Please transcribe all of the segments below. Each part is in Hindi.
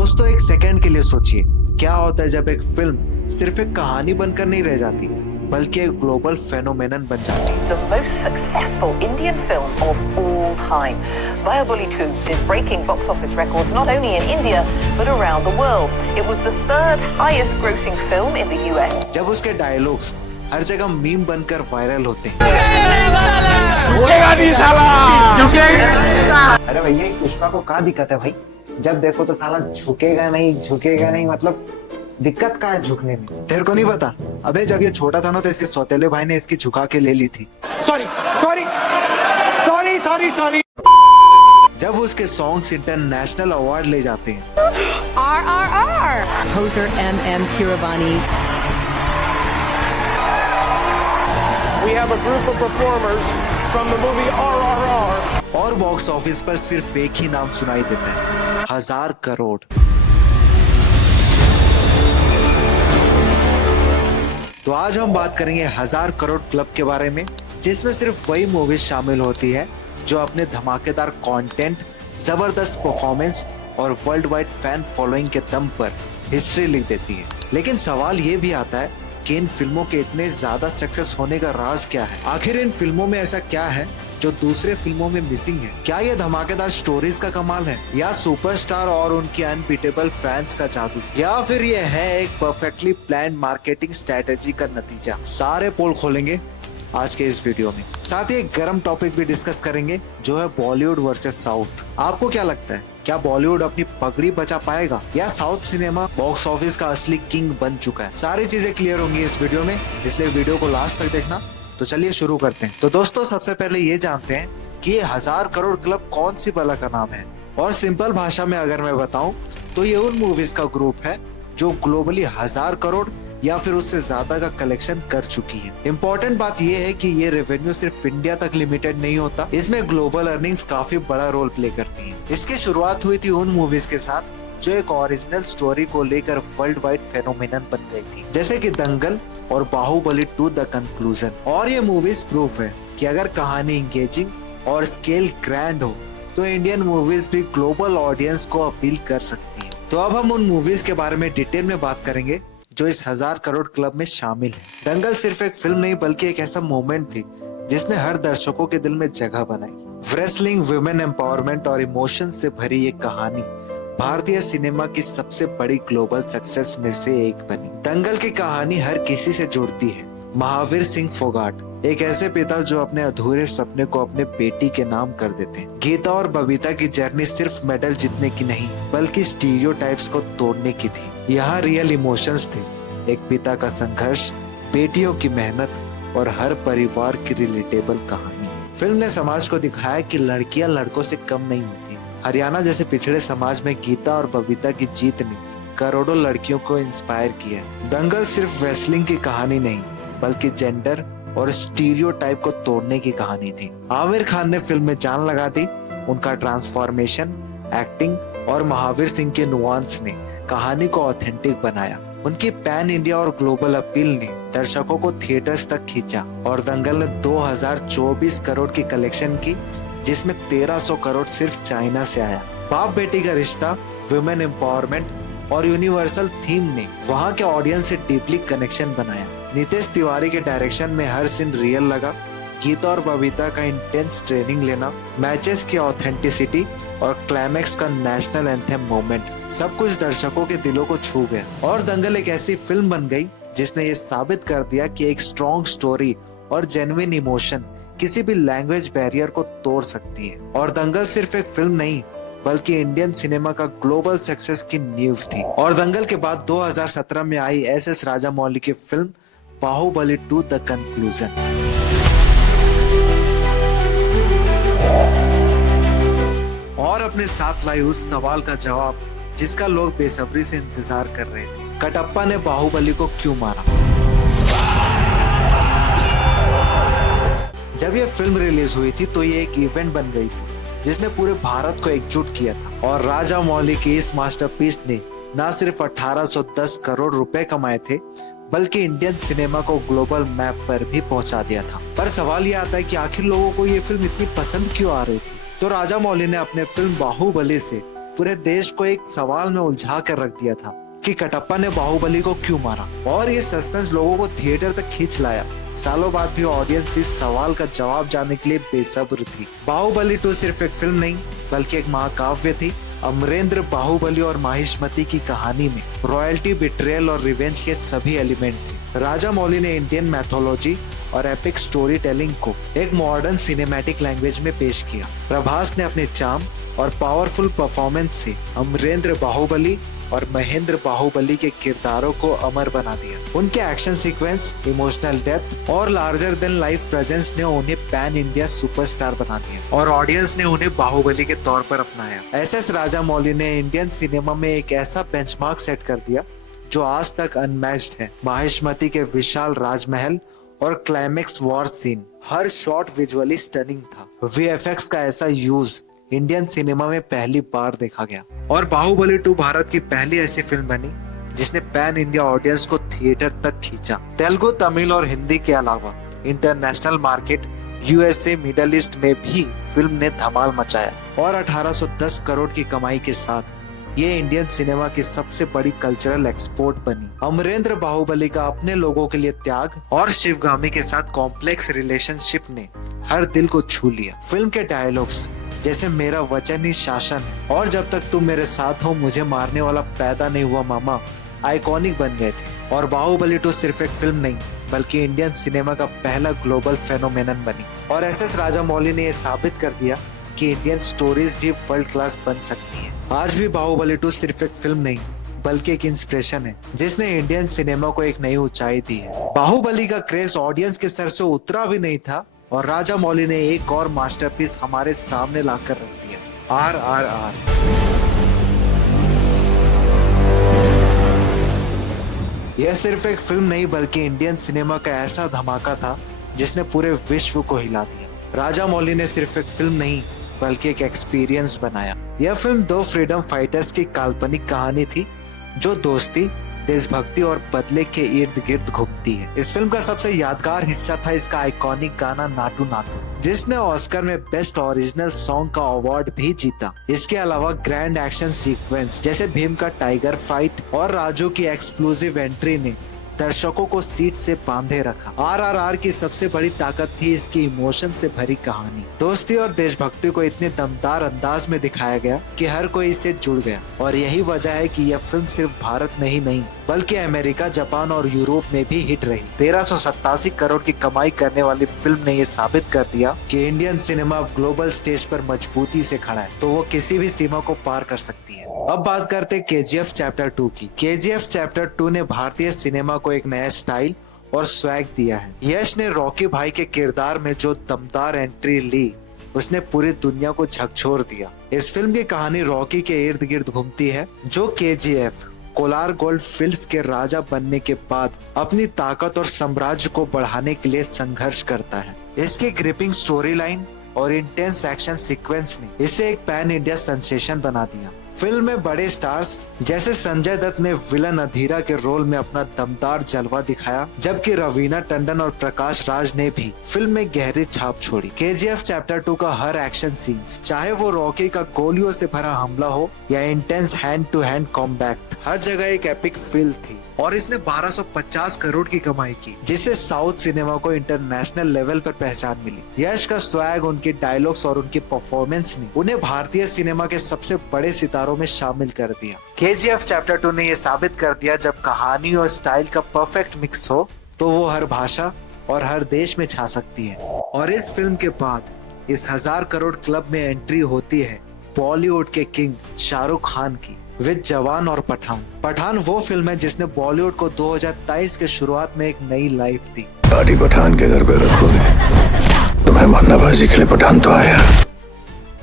दोस्तों एक सेकंड के लिए सोचिए, क्या होता है जब एक फिल्म सिर्फ एक कहानी बनकर नहीं रह जाती बल्कि एक ग्लोबल फेनोमेनन बन जाती है। The most successful Indian film of all time. Bahubali 2 is breaking box office records not only in India but around the world. It was the third highest grossing film in the US. जब उसके डायलॉग्स हर जगह मीम बनकर वायरल होते हैं। अरे भैया पुष्पा को क्या दिक्कत है भाई? जब देखो तो साला झुकेगा नहीं मतलब दिक्कत क्या है झुकने में? तेरे को नहीं पता? अबे जब ये छोटा था ना तो इसके सौतेले भाई ने इसकी झुका के ले ली थी। सॉरी। जब उसके सॉन्ग्स इंटरनेशनल अवार्ड ले जाते हैं। RRR. Composer M.M. Keeravani. We have a group of performers from the movie RRR. और बॉक्स ऑफिस पर सिर्फ एक ही नाम सुनाई देता है, 1000 करोड़। तो आज हम बात करेंगे 1000 करोड़ क्लब के बारे में, जिसमें सिर्फ वही मूवीज शामिल होती है जो अपने धमाकेदार कंटेंट, जबरदस्त परफॉर्मेंस और वर्ल्ड वाइड फैन फॉलोइंग के दम पर हिस्ट्री लिख देती है। लेकिन सवाल ये भी आता है कि इन फिल्मों के इतने ज्यादा सक्सेस होने का राज क्या है? आखिर इन फिल्मों में ऐसा क्या है जो दूसरे फिल्मों में मिसिंग है? क्या ये धमाकेदार स्टोरीज का कमाल है, या सुपरस्टार और उनकी अनबीटेबल फैंस का जादू, या फिर ये है एक परफेक्टली प्लान्ड मार्केटिंग स्ट्रेटेजी का नतीजा? सारे पोल खोलेंगे आज के इस वीडियो में। साथ ही एक गर्म टॉपिक भी डिस्कस करेंगे जो है बॉलीवुड वर्सेस साउथ। आपको क्या लगता है, क्या बॉलीवुड अपनी पगड़ी बचा पाएगा या साउथ सिनेमा बॉक्स ऑफिस का असली किंग बन चुका है? सारी चीजें क्लियर होंगी इस वीडियो में, इसलिए वीडियो को लास्ट तक देखना। तो चलिए शुरू करते हैं। तो दोस्तों सबसे पहले ये जानते हैं कि ये 1000 करोड़ क्लब कौन सी बला का नाम है। और सिंपल भाषा में अगर मैं बताऊं तो ये उन मूवीज का ग्रुप है जो ग्लोबली 1000 करोड़ या फिर उससे ज्यादा का कलेक्शन कर चुकी है। इम्पोर्टेंट बात यह है कि ये रेवेन्यू सिर्फ इंडिया तक लिमिटेड नहीं होता, इसमें ग्लोबल अर्निंग्स काफी बड़ा रोल प्ले करती है। इसकी शुरुआत हुई थी उन मूवीज के साथ जो एक ओरिजिनल स्टोरी को लेकर वर्ल्ड वाइड फेनोमेनन बन गई थी, जैसे कि दंगल और बाहुबली 2 द कंक्लूजन। और ये मूवीज प्रूफ है कि अगर कहानी इंगेजिंग और स्केल ग्रैंड हो तो इंडियन मूवीज भी ग्लोबल ऑडियंस को अपील कर सकती है। तो अब हम उन मूवीज के बारे में डिटेल में बात करेंगे जो इस 1000 करोड़ क्लब में शामिल है। दंगल सिर्फ एक फिल्म नहीं बल्कि एक ऐसा मोमेंट थी जिसने हर दर्शकों के दिल में जगह बनाई। रेसलिंग, वुमेन एम्पावरमेंट और इमोशन से भरी ये कहानी भारतीय सिनेमा की सबसे बड़ी ग्लोबल सक्सेस में से एक बनी। दंगल की कहानी हर किसी से जुड़ती है। महावीर सिंह फोगाट, एक ऐसे पिता जो अपने अधूरे सपने को अपने बेटी के नाम कर देते हैं। गीता और बबीता की जर्नी सिर्फ मेडल जीतने की नहीं बल्कि स्टीरियोटाइप्स को तोड़ने की थी। यहाँ रियल इमोशंस थे, एक पिता का संघर्ष, बेटियों की मेहनत और हर परिवार की रिलेटेबल कहानी। फिल्म ने समाज को दिखाया कि लड़कियां लड़कों से कम नहीं होती। हरियाणा जैसे पिछड़े समाज में गीता और बबीता की जीत ने करोड़ों लड़कियों को इंस्पायर किया। दंगल सिर्फ रेसलिंग की कहानी नहीं बल्कि जेंडर और स्टीरियोटाइप को तोड़ने की कहानी थी। आमिर खान ने फिल्म में जान लगा दी। उनका ट्रांसफॉर्मेशन, एक्टिंग और महावीर सिंह के नुआंस ने कहानी को ऑथेंटिक बनाया। उनकी पैन इंडिया और ग्लोबल अपील ने दर्शकों को थिएटर्स तक खींचा और दंगल ने 2024 करोड़ की कलेक्शन की, जिसमें 1300 करोड़ सिर्फ चाइना से आया। बाप बेटी का रिश्ता, वुमेन एम्पावरमेंट और यूनिवर्सल थीम ने वहां के ऑडियंस से डीपली कनेक्शन बनाया। नितेश तिवारी के डायरेक्शन में हर सीन रियल लगा। गीता और बबीता का इंटेंस ट्रेनिंग लेना, मैचेस की ऑथेंटिसिटी और क्लाइमैक्स का नेशनल एंथम मोमेंट, सब कुछ दर्शकों के दिलों को छू गया। और दंगल एक ऐसी फिल्म बन गई जिसने ये साबित कर दिया कि एक स्ट्रॉन्ग स्टोरी और जेन्युइन इमोशन किसी भी लैंग्वेज बैरियर को तोड़ सकती है। और दंगल सिर्फ एक फिल्म नहीं बल्कि इंडियन सिनेमा का ग्लोबल सक्सेस की नींव थी। और दंगल के बाद 2017 में आई SS राजामौली की फिल्म बाहुबली 2 द कंक्लूजन। और अपने साथ लाई उस सवाल का जवाब जिसका लोग बेसब्री से इंतजार कर रहे थे, कटप्पा ने बाहुबली को क्यों मारा? जब ये फिल्म रिलीज हुई थी तो ये एक इवेंट बन गई थी जिसने पूरे भारत को एकजुट किया था। और राजामौली की इस मास्टरपीस ने न सिर्फ 1810 करोड़ रुपए कमाए थे बल्कि इंडियन सिनेमा को ग्लोबल मैप पर भी पहुंचा दिया था। पर सवाल ये आता है कि आखिर लोगों को ये फिल्म इतनी पसंद क्यों आ रही थी? तो राजामौली ने अपने फिल्म बाहुबली से पूरे देश को एक सवाल में उलझा कर रख दिया था कि कटप्पा ने बाहुबली को क्यों मारा, और ये सस्पेंस लोगों को थिएटर तक खींच लाया। सालों बाद भी ऑडियंस इस सवाल का जवाब जानने के लिए बेसब्र थी। बाहुबली 2 सिर्फ एक फिल्म नहीं बल्कि एक महाकाव्य थी। अमरेंद्र, बाहुबली और माहिष्मती की कहानी में रॉयल्टी, बिट्रेयल और रिवेंज के सभी एलिमेंट थे। राजा मौली ने इंडियन मैथोलॉजी और एपिक स्टोरी टेलिंग को एक मॉडर्न सिनेमैटिक लैंग्वेज में पेश किया। प्रभास ने अपने चार्म और पावरफुल परफॉर्मेंस से अमरेंद्र बाहुबली और महेंद्र बाहुबली के किरदारों को अमर बना दिया। उनके एक्शन सीक्वेंस, इमोशनल डेप्थ और लार्जर देन लाइफ प्रेजेंस ने उन्हें पैन इंडिया सुपरस्टार बना दिया और ऑडियंस ने उन्हें बाहुबली के तौर पर अपनाया। एसएस राजामौली ने इंडियन सिनेमा में एक ऐसा बेंचमार्क सेट कर दिया जो आज तक अनमैच्ड है। माहिष्मती के विशाल राजमहल और क्लाइमेक्स वॉर सीन, हर शॉट विजुअली स्टनिंग था। वीएफएक्स का ऐसा यूज इंडियन सिनेमा में पहली बार देखा गया। और बाहुबली 2 भारत की पहली ऐसी फिल्म बनी जिसने पैन इंडिया ऑडियंस को थिएटर तक खींचा। तेलुगु, तमिल और हिंदी के अलावा international market, USA, middle east में भी फिल्म ने धमाल मचाया और 1810 करोड़ की कमाई के साथ ये इंडियन सिनेमा की सबसे बड़ी कल्चरल एक्सपोर्ट बनी। अमरेंद्र बाहुबली का अपने लोगों के लिए त्याग और शिवगामी के साथ कॉम्प्लेक्स रिलेशनशिप ने हर दिल को छू लिया। फिल्म के डायलॉग्स जैसे मेरा वचन ही शासन है और जब तक तुम मेरे साथ हो मुझे मारने वाला पैदा नहीं हुआ मामा आइकॉनिक बन गए थे। और बाहुबली 2 सिर्फ एक फिल्म नहीं बल्कि इंडियन सिनेमा का पहला ग्लोबल फेनोमेनन बनी। और एसएस राजामौली ने यह साबित कर दिया कि इंडियन स्टोरीज भी वर्ल्ड क्लास बन सकती है। आज भी बाहुबली 2 सिर्फ एक फिल्म नहीं बल्कि एक इंस्पिरेशन है जिसने इंडियन सिनेमा को एक नई ऊंचाई दी है। बाहुबली का क्रेज ऑडियंस के सर से उतरा भी नहीं था और राजामौली ने एक और मास्टरपीस हमारे सामने लाकर रख दिया, RRR। यह सिर्फ एक फिल्म नहीं बल्कि इंडियन सिनेमा का ऐसा धमाका था जिसने पूरे विश्व को हिला दिया। राजामौली ने सिर्फ एक फिल्म नहीं बल्कि एक एक्सपीरियंस बनाया। यह फिल्म 2 फ्रीडम फाइटर्स की काल्पनिक कहानी थी जो दोस्ती, देशभक्ति और बदले के इर्द गिर्द घूमती है। इस फिल्म का सबसे यादगार हिस्सा था इसका आइकॉनिक गाना नाटू नाटू, जिसने ऑस्कर में बेस्ट ओरिजिनल सॉन्ग का अवार्ड भी जीता। इसके अलावा ग्रैंड एक्शन सीक्वेंस जैसे भीम का टाइगर फाइट और राजू की एक्सप्लोसिव एंट्री ने दर्शकों को सीट से बांधे रखा। RRR की सबसे बड़ी ताकत थी इसकी इमोशन से भरी कहानी। दोस्ती और देशभक्ति को इतने दमदार अंदाज में दिखाया गया कि हर कोई इससे जुड़ गया और यही वजह है कि यह फिल्म सिर्फ भारत में ही नहीं बल्कि अमेरिका, जापान और यूरोप में भी हिट रही। 1387 करोड़ की कमाई करने वाली फिल्म ने यह साबित कर दिया कि इंडियन सिनेमा अब ग्लोबल स्टेज पर मजबूती से खड़ा है तो वो किसी भी सीमा को पार कर सकती है। अब बात करते हैं KGF चैप्टर 2 की। KGF चैप्टर 2 ने भारतीय सिनेमा को एक नया स्टाइल और स्वैग दिया है। यश ने रॉकी भाई के किरदार में जो दमदार एंट्री ली उसने पूरी दुनिया को झकझोर दिया। इस फिल्म की कहानी रॉकी के इर्द गिर्द घूमती है जो KGF कोलार गोल्ड फील्ड्स के राजा बनने के बाद अपनी ताकत और साम्राज्य को बढ़ाने के लिए संघर्ष करता है। इसकी ग्रिपिंग स्टोरी लाइन और इंटेंस एक्शन सीक्वेंस ने इसे एक पैन इंडिया सेंसेशन बना दिया। फिल्म में बड़े स्टार्स जैसे संजय दत्त ने विलन अधीरा के रोल में अपना दमदार जलवा दिखाया, जबकि रवीना टंडन और प्रकाश राज ने भी फिल्म में गहरी छाप छोड़ी। KGF चैप्टर 2 का हर एक्शन सीन्स, चाहे वो रॉकी का गोलियों से भरा हमला हो या intense hand to hand combat, हर जगह एक एपिक फील थी और इसने 1250 करोड़ की कमाई की, जिससे साउथ सिनेमा को इंटरनेशनल लेवल पर पहचान मिली। यश का स्वैग, उनके डायलॉग्स और उनकी परफॉर्मेंस ने उन्हें भारतीय सिनेमा के सबसे बड़े सितारों में शामिल कर दिया। KGF चैप्टर 2 ने यह साबित कर दिया जब कहानी और स्टाइल का परफेक्ट मिक्स हो तो वो हर भाषा और हर देश में छा सकती है। और इस फिल्म के बाद इस 1000 करोड़ क्लब में एंट्री होती है बॉलीवुड के किंग शाहरुख खान की विद जवान और पठान। पठान वो फिल्म है जिसने बॉलीवुड को 2023 के शुरुआत में एक नई लाइफ दी। गाड़ी पठान के घर पे रखोगे, तुम्हें मन्नाबाजी के लिए पठान तो आया।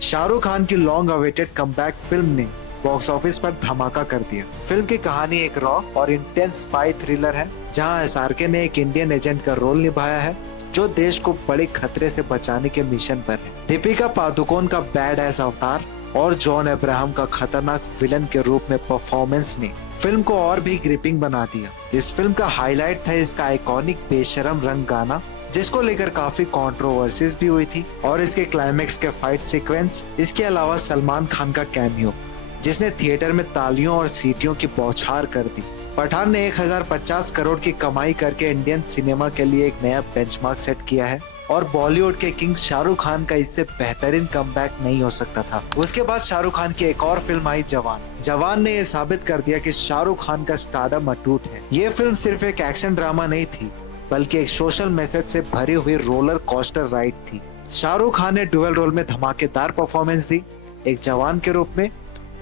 शाहरुख खान की लॉन्ग अवेटेड कमबैक फिल्म ने बॉक्स ऑफिस पर धमाका कर दिया। फिल्म की कहानी एक रॉ और इंटेंस स्पाई थ्रिलर है जहां SRK ने एक इंडियन एजेंट का रोल निभाया है जो देश को बड़े खतरे से बचाने के मिशन पर है। दीपिका पादुकोण का बैड एस अवतार और जॉन अब्राहम का खतरनाक विलन के रूप में परफॉर्मेंस ने फिल्म को और भी ग्रिपिंग बना दिया। इस फिल्म का हाईलाइट था इसका आइकॉनिक बेशरम रंग गाना, जिसको लेकर काफी कंट्रोवर्सीज भी हुई थी, और इसके क्लाइमेक्स के फाइट सीक्वेंस। इसके अलावा सलमान खान का कैमियो जिसने थिएटर में तालियों और सीटियों की बौछार कर दी। पठान ने 1050 करोड़ की कमाई करके इंडियन सिनेमा के लिए एक नया बेंचमार्क सेट किया है और बॉलीवुड के किंग शाहरुख खान का इससे बेहतरीन कमबैक नहीं हो सकता था। उसके बाद शाहरुख खान की एक और फिल्म आई जवान। जवान ने यह साबित कर दिया कि शाहरुख खान का स्टारडम अटूट है। ये फिल्म सिर्फ एक एक्शन ड्रामा नहीं थी, बल्कि एक सोशल मैसेज से भरी हुई रोलर कोस्टर राइड थी। शाहरुख खान ने डुअल रोल में धमाकेदार परफॉर्मेंस दी, एक जवान के रूप में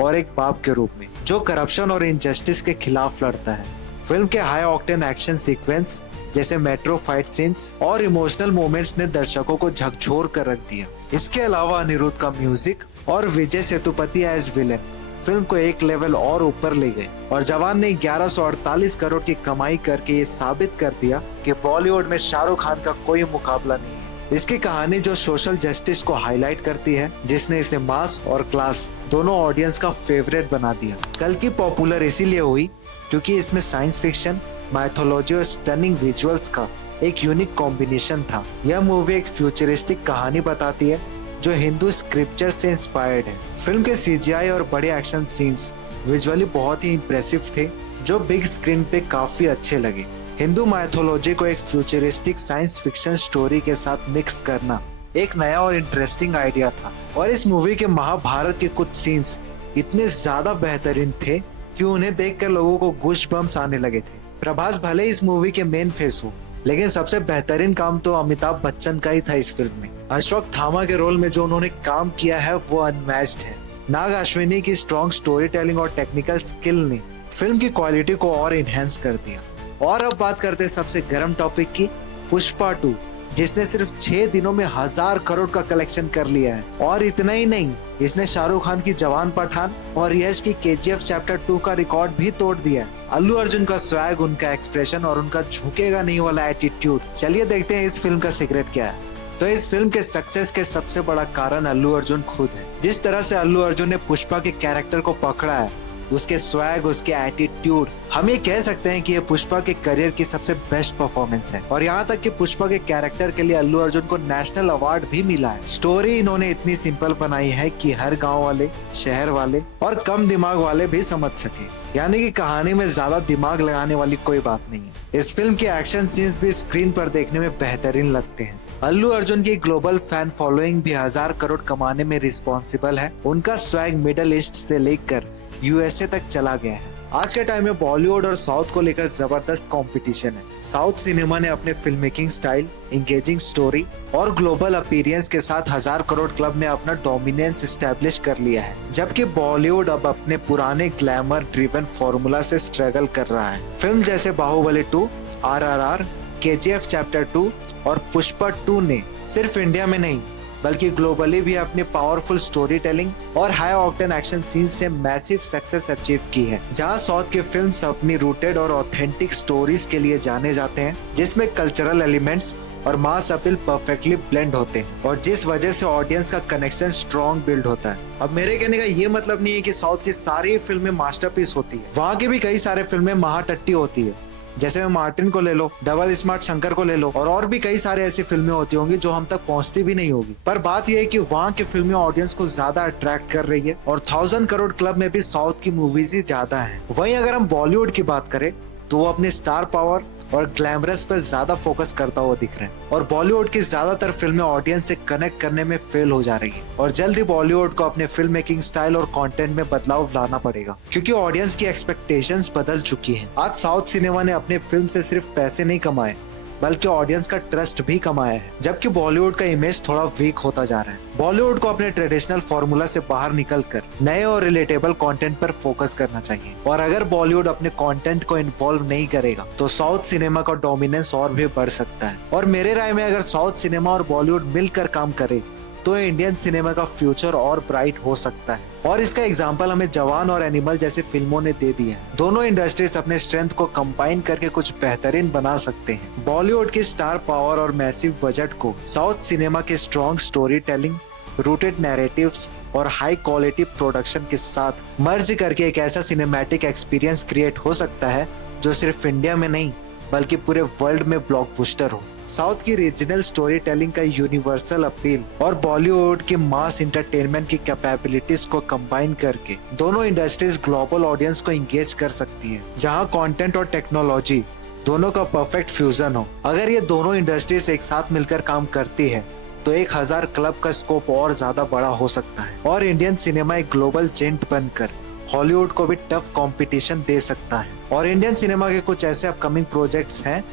और एक बाप के रूप में जो करप्शन और इनजस्टिस के खिलाफ लड़ता है। फिल्म के हाई ऑक्टेन एक्शन सीक्वेंस जैसे मेट्रो फाइट सीन्स और इमोशनल मोमेंट्स ने दर्शकों को झकझोर कर रख दिया। इसके अलावा अनिरुद्ध का म्यूजिक और Vijay Sethupathi as villain film को एक लेवल और ऊपर ले गए और जवान ने 1148 करोड़ की कमाई करके ये साबित कर दिया कि बॉलीवुड में शाहरुख खान का कोई मुकाबला नहीं है। इसकी कहानी जो सोशल जस्टिस को हाईलाइट करती है, जिसने इसे मास और क्लास दोनों ऑडियंस का फेवरेट बना दिया। कल की पॉपुलर इसीलिए हुई क्योंकि इसमें साइंस फिक्शन, माइथोलॉजी और स्टनिंग विजुअल्स का एक यूनिक कॉम्बिनेशन था। यह मूवी एक फ्यूचरिस्टिक कहानी बताती है जो हिंदू स्क्रिप्चर से इंस्पायर्ड है। फिल्म के सीजीआई और बड़े एक्शन सीन्स विजुअली बहुत ही इंप्रेसिव थे जो बिग स्क्रीन पे काफी अच्छे लगे। हिंदू माइथोलॉजी को एक फ्यूचरिस्टिक साइंस फिक्शन स्टोरी के साथ मिक्स करना एक नया और इंटरेस्टिंग आइडिया था और इस मूवी के महाभारत के कुछ सीन्स इतने ज्यादा बेहतरीन थे कि उन्हें देखकर लोगों को गूज़बम्प्स आने लगे थे। प्रभास भले इस मूवी के मेन फेस हो, लेकिन सबसे बेहतरीन काम तो अमिताभ बच्चन का ही था इस फिल्म में। अश्वत्थामा के रोल में जो उन्होंने काम किया है वो अनमैच्ड है। नाग अश्विनी की स्ट्रॉन्ग स्टोरी टेलिंग और टेक्निकल स्किल ने फिल्म की क्वालिटी को और इनहेंस कर दिया। और अब बात करते हैं सबसे गर्म टॉपिक की, पुष्पा 2, जिसने सिर्फ 6 दिनों में 1000 करोड़ का कलेक्शन कर लिया है। और इतना ही नहीं, इसने शाहरुख खान की जवान, पठान और यश की KGF चैप्टर 2 का रिकॉर्ड भी तोड़ दिया है। अल्लू अर्जुन का स्वैग, उनका एक्सप्रेशन और उनका झुकेगा नहीं वाला एटीट्यूड। चलिए देखते हैं इस फिल्म का सीक्रेट क्या है। तो इस फिल्म के सक्सेस के सबसे बड़ा कारण अल्लू अर्जुन खुद है। जिस तरह से अल्लू अर्जुन ने पुष्पा के कैरेक्टर को पकड़ा है, उसके स्वैग, उसके एटीट्यूड, हम ये कह सकते हैं कि ये पुष्पा के करियर की सबसे बेस्ट परफॉर्मेंस है। और यहाँ तक कि पुष्पा के कैरेक्टर के लिए अल्लू अर्जुन को नेशनल अवार्ड भी मिला है। स्टोरी इन्होंने इतनी सिंपल बनाई है कि हर गांव वाले, शहर वाले और कम दिमाग वाले भी समझ सके। यानी कि कहानी में ज्यादा दिमाग लगाने वाली कोई बात नहीं है। इस फिल्म के एक्शन सीन्स भी स्क्रीन पर देखने में बेहतरीन लगते हैं। अल्लू अर्जुन की ग्लोबल फैन फॉलोइंग भी 1000 करोड़ कमाने में रिस्पॉन्सिबल है। उनका स्वैग मिडल ईस्ट से लेकर USA तक चला गया है। आज के टाइम में बॉलीवुड और साउथ को लेकर जबरदस्त कंपटीशन है। साउथ सिनेमा ने अपने film making style, engaging story और ग्लोबल अपीयरेंस के साथ 1000 करोड़ क्लब में अपना डोमिनेंस एस्टेब्लिश कर लिया है, जबकि बॉलीवुड अब अपने पुराने ग्लैमर ड्रिवन फॉर्मूला से स्ट्रगल कर रहा है। फिल्म जैसे बाहुबली 2, RRR, KGF चैप्टर 2 और पुष्पा 2 ने सिर्फ इंडिया में नहीं बल्कि ग्लोबली भी अपनी पावरफुल स्टोरी टेलिंग और हाई ऑक्टेन एक्शन सीन से मैसिव सक्सेस अचीव की है। जहां साउथ के फिल्म्स अपनी रूटेड और ऑथेंटिक स्टोरीज के लिए जाने जाते हैं, जिसमें कल्चरल एलिमेंट्स और मास अपील परफेक्टली ब्लेंड होते हैं और जिस वजह से ऑडियंस का कनेक्शन स्ट्रॉन्ग बिल्ड होता है। अब मेरे कहने का ये मतलब नहीं है कि साउथ की सारी फिल्में मास्टरपीस होती है। वहाँ की भी कई सारे फिल्में महाटट्टी होती है, जैसे मैं मार्टिन को ले लो, डबल स्मार्ट शंकर को ले लो और भी कई सारे ऐसी फिल्में होती होंगी जो हम तक पहुंचती भी नहीं होगी। पर बात यह है कि वहाँ की फिल्में ऑडियंस को ज्यादा अट्रैक्ट कर रही है और 1000 करोड़ क्लब में भी साउथ की मूवीज ही ज्यादा हैं। वहीं अगर हम बॉलीवुड की बात करें तो वो अपने स्टार पावर और ग्लैमरस पर ज्यादा फोकस करता हुआ दिख रहे हैं और बॉलीवुड की ज्यादातर फिल्में ऑडियंस से कनेक्ट करने में फेल हो जा रही है। और जल्द ही बॉलीवुड को अपने फिल्म मेकिंग स्टाइल और कंटेंट में बदलाव लाना पड़ेगा, क्योंकि ऑडियंस की एक्सपेक्टेशंस बदल चुकी हैं। आज साउथ सिनेमा ने अपने फिल्म से सिर्फ पैसे नहीं कमाए बल्कि ऑडियंस का ट्रस्ट भी कमाया है, जबकि बॉलीवुड का इमेज थोड़ा वीक होता जा रहा है। बॉलीवुड को अपने ट्रेडिशनल फॉर्मूला से बाहर निकलकर नए और रिलेटेबल कंटेंट पर फोकस करना चाहिए। और अगर बॉलीवुड अपने कंटेंट को इन्वॉल्व नहीं करेगा तो साउथ सिनेमा का डोमिनेंस और भी बढ़ सकता है। और मेरे राय में अगर साउथ सिनेमा और बॉलीवुड मिलकर काम करे तो इंडियन सिनेमा का फ्यूचर और ब्राइट हो सकता है। और इसका एग्जाम्पल हमें जवान और एनिमल जैसे फिल्मों ने दे दिया है। दोनों इंडस्ट्रीज अपने स्ट्रेंथ को कंबाइन करके कुछ बेहतरीन बना सकते हैं। बॉलीवुड की स्टार पावर और मैसिव बजट को साउथ सिनेमा के strong story telling, rooted narratives और हाई क्वालिटी प्रोडक्शन के साथ मर्ज करके एक ऐसा सिनेमैटिक एक्सपीरियंस क्रिएट हो सकता है जो सिर्फ इंडिया में नहीं बल्कि पूरे वर्ल्ड में ब्लॉकबस्टर हो। साउथ की रीजनल स्टोरी टेलिंग का यूनिवर्सल अपील और बॉलीवुड की मास इंटरटेनमेंट की कैपेबिलिटीज को कंबाइन करके दोनों इंडस्ट्रीज ग्लोबल ऑडियंस को इंगेज कर सकती है, जहां कंटेंट और टेक्नोलॉजी दोनों का परफेक्ट फ्यूजन हो। अगर ये दोनों इंडस्ट्रीज एक साथ मिलकर काम करती है तो 1000 क्लब का स्कोप और ज्यादा बड़ा हो सकता है और इंडियन सिनेमा एक ग्लोबल जेंट बनकर हॉलीवुड को भी टफ कंपटीशन दे सकता है। और इंडियन सिनेमा के कुछ ऐसे अपकमिंग प्रोजेक्ट्स हैं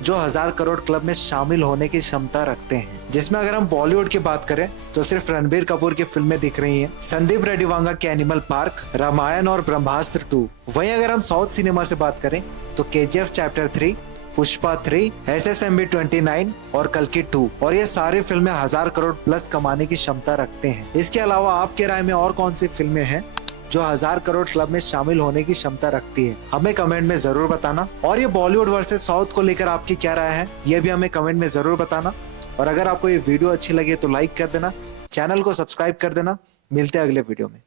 जो 1000 करोड़ क्लब में शामिल होने की क्षमता रखते हैं, जिसमें अगर हम बॉलीवुड की बात करें तो सिर्फ रणबीर कपूर की फिल्में दिख रही हैं, संदीप रेड्डीवांगा की एनिमल पार्क, रामायण और ब्रह्मास्त्र 2। वहीं अगर हम साउथ सिनेमा से बात करें तो KGF चैप्टर 3, पुष्पा 3, SSMB 29 और कल्कि 2, और ये सारी फिल्में 1000 करोड़ प्लस कमाने की क्षमता रखते हैं। इसके अलावा आपके राय में और कौन सी फिल्में हैं जो 1000 करोड़ क्लब में शामिल होने की क्षमता रखती है? हमें कमेंट में जरूर बताना। और ये बॉलीवुड वर्सेस साउथ को लेकर आपकी क्या राय है, ये भी हमें कमेंट में जरूर बताना। और अगर आपको ये वीडियो अच्छी लगे तो लाइक कर देना, चैनल को सब्सक्राइब कर देना। मिलते हैं अगले वीडियो में।